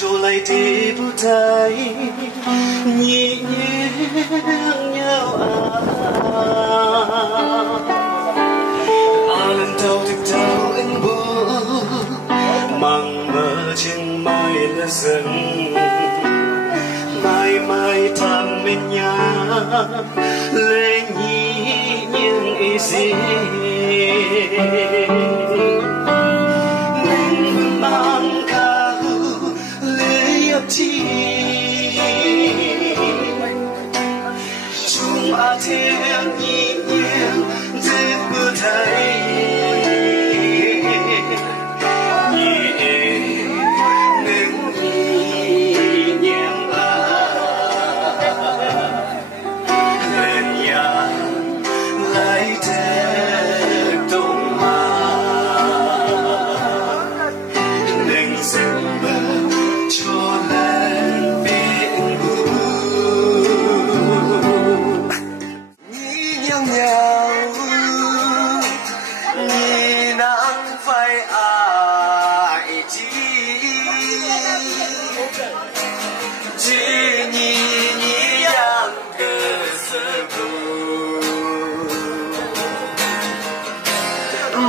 cho lại đi bút tay nhẹ nhàng nhau lần đầu thực đầu anh buồn mang mơ trên mai là dần mai mai thầm bên nhà lên nhẹ nhàng ý gì mình mang cả lệ ấp chi chúng ta thêm nhẹ nhàng để bước thấy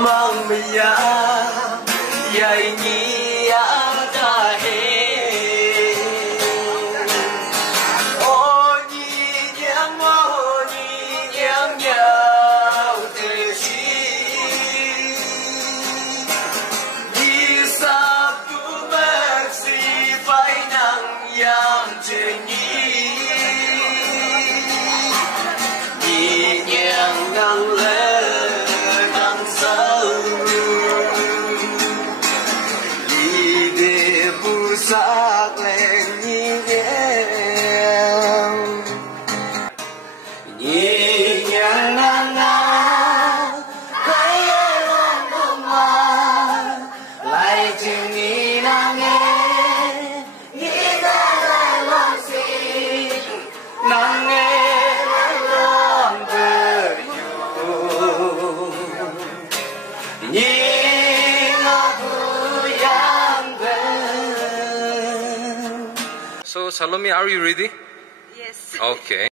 mang mình ya dạy nhị ta he ô nhị nhang nhau từ chi đi xa tu bác sĩ phải nặng yang trên nhị nhang ngang lên sắc lên nhẹ nhàng ngang ngang cái lòng không mà lại chừng nghĩ nàng nghe nghĩ ra lại lòng gì nàng nghe lòng về yêu So Salome, are you ready? Yes. Okay.